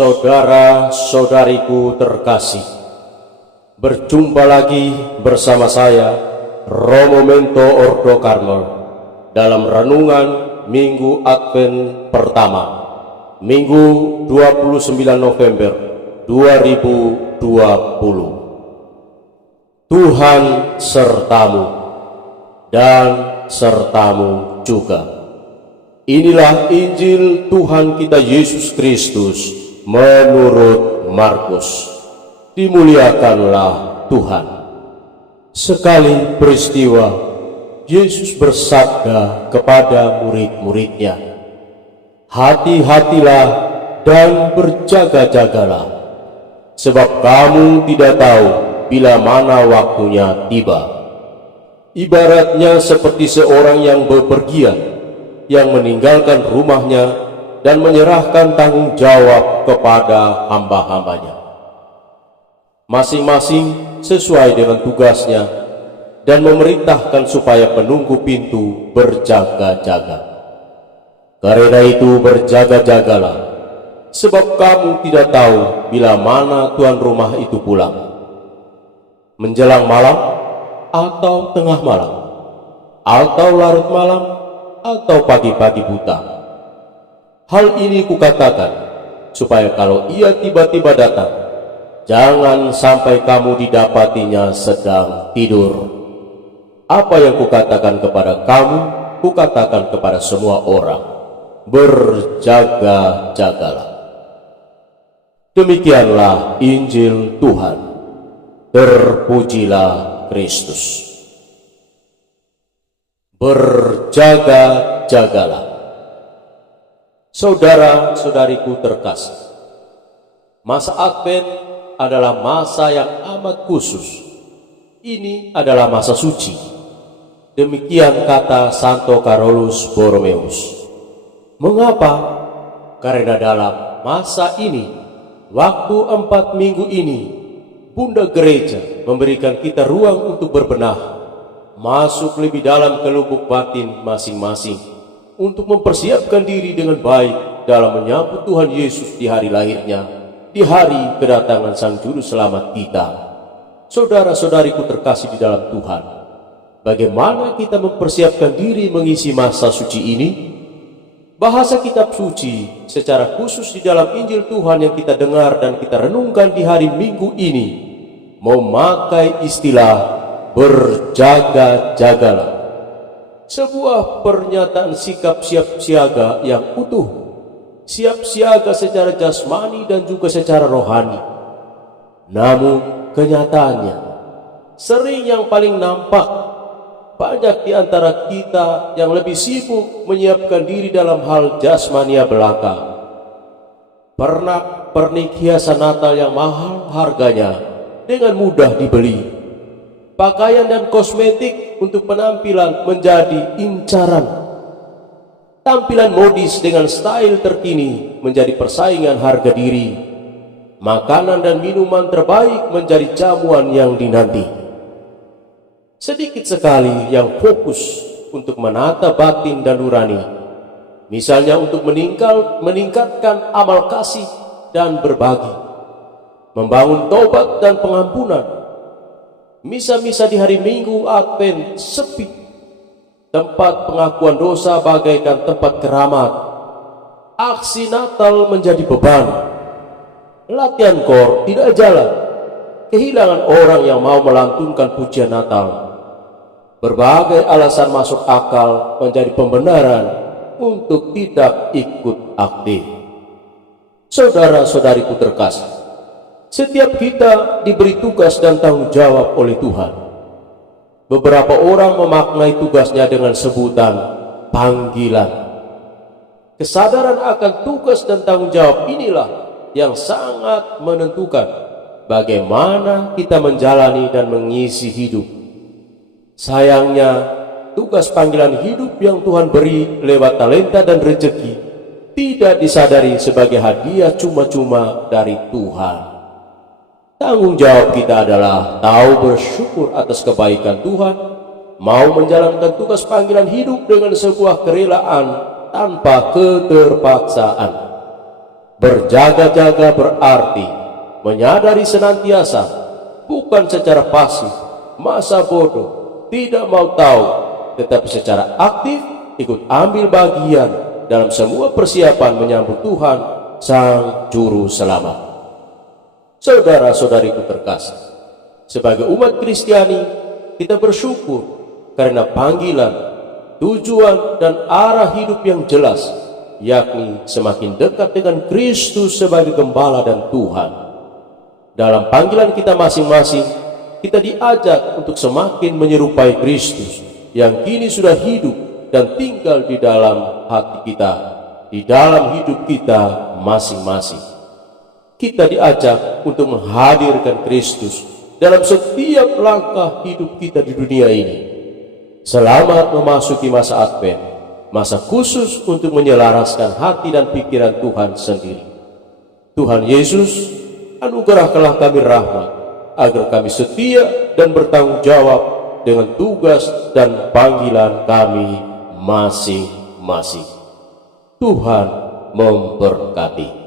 Saudara-saudariku terkasih, berjumpa lagi bersama saya, Romo Mento Ordo Karmel, dalam renungan Minggu Advent pertama, Minggu 29 November 2020. Tuhan sertamu dan sertamu juga. Inilah Injil Tuhan kita Yesus Kristus menurut Markus. Dimuliakanlah Tuhan. Sekali peristiwa, Yesus bersabda kepada murid-muridnya, "Hati-hatilah dan berjaga-jagalah, sebab kamu tidak tahu bila mana waktunya tiba." Ibaratnya seperti seorang yang bepergian, yang meninggalkan rumahnya dan menyerahkan tanggung jawab kepada hamba-hambanya, masing-masing sesuai dengan tugasnya, dan memerintahkan supaya penunggu pintu berjaga-jaga. Karena itu berjaga-jagalah, sebab kamu tidak tahu bila mana tuan rumah itu pulang, menjelang malam, atau tengah malam, atau larut malam, atau pagi-pagi buta. Hal ini kukatakan, supaya kalau ia tiba-tiba datang, jangan sampai kamu didapatinya sedang tidur. Apa yang kukatakan kepada kamu, kukatakan kepada semua orang, berjaga-jagalah. Demikianlah Injil Tuhan. Terpujilah Kristus. Berjaga-jagalah. Saudara-saudariku terkasih, masa Advent adalah masa yang amat khusus. Ini adalah masa suci. Demikian kata Santo Carolus Borromeus. Mengapa? Karena dalam masa ini, waktu 4 minggu ini, Bunda Gereja memberikan kita ruang untuk berbenah, masuk lebih dalam ke lubuk batin masing-masing, untuk mempersiapkan diri dengan baik dalam menyambut Tuhan Yesus di hari lahirnya, di hari kedatangan Sang Juru Selamat kita. Saudara-saudariku terkasih di dalam Tuhan, bagaimana kita mempersiapkan diri mengisi masa suci ini? Bahasa kitab suci secara khusus di dalam Injil Tuhan yang kita dengar dan kita renungkan di hari Minggu ini memakai istilah berjaga-jagalah. Sebuah pernyataan sikap siap siaga yang utuh, siap siaga secara jasmani dan juga secara rohani. Namun kenyataannya, sering yang paling nampak, banyak di antara kita yang lebih sibuk menyiapkan diri dalam hal jasmania belaka. Pernak-pernik hiasan Natal yang mahal harganya dengan mudah dibeli. Pakaian dan kosmetik untuk penampilan menjadi incaran. Tampilan modis dengan style terkini menjadi persaingan harga diri. Makanan dan minuman terbaik menjadi jamuan yang dinanti. Sedikit sekali yang fokus untuk menata batin dan nurani. Misalnya untuk meningkatkan amal kasih dan berbagi, membangun tobat dan pengampunan. Misa-misa di hari Minggu Advent sepi. Tempat pengakuan dosa bagaikan tempat keramat. Aksi Natal menjadi beban. Latihan kor tidak jalan. Kehilangan orang yang mau melantunkan pujian Natal. Berbagai alasan masuk akal menjadi pembenaran untuk tidak ikut aktif. Saudara-saudariku terkasih, setiap kita diberi tugas dan tanggung jawab oleh Tuhan. Beberapa orang memaknai tugasnya dengan sebutan panggilan. Kesadaran akan tugas dan tanggung jawab inilah yang sangat menentukan bagaimana kita menjalani dan mengisi hidup. Sayangnya, tugas panggilan hidup yang Tuhan beri lewat talenta dan rezeki tidak disadari sebagai hadiah cuma-cuma dari Tuhan. Tanggung jawab kita adalah tahu bersyukur atas kebaikan Tuhan, mau menjalankan tugas panggilan hidup dengan sebuah kerelaan tanpa keterpaksaan. Berjaga-jaga berarti menyadari senantiasa, bukan secara pasif, masa bodoh, tidak mau tahu, tetapi secara aktif ikut ambil bagian dalam semua persiapan menyambut Tuhan Sang Juru Selamat. Saudara-saudariku terkasih, sebagai umat Kristiani, kita bersyukur karena panggilan, tujuan, dan arah hidup yang jelas, yakni semakin dekat dengan Kristus sebagai Gembala dan Tuhan. Dalam panggilan kita masing-masing, kita diajak untuk semakin menyerupai Kristus yang kini sudah hidup dan tinggal di dalam hati kita, di dalam hidup kita masing-masing. Kita diajak untuk menghadirkan Kristus dalam setiap langkah hidup kita di dunia ini. Selamat memasuki masa Advent, masa khusus untuk menyelaraskan hati dan pikiran Tuhan sendiri. Tuhan Yesus, anugerahkanlah kami rahmat, agar kami setia dan bertanggung jawab dengan tugas dan panggilan kami masing-masing. Tuhan memberkati.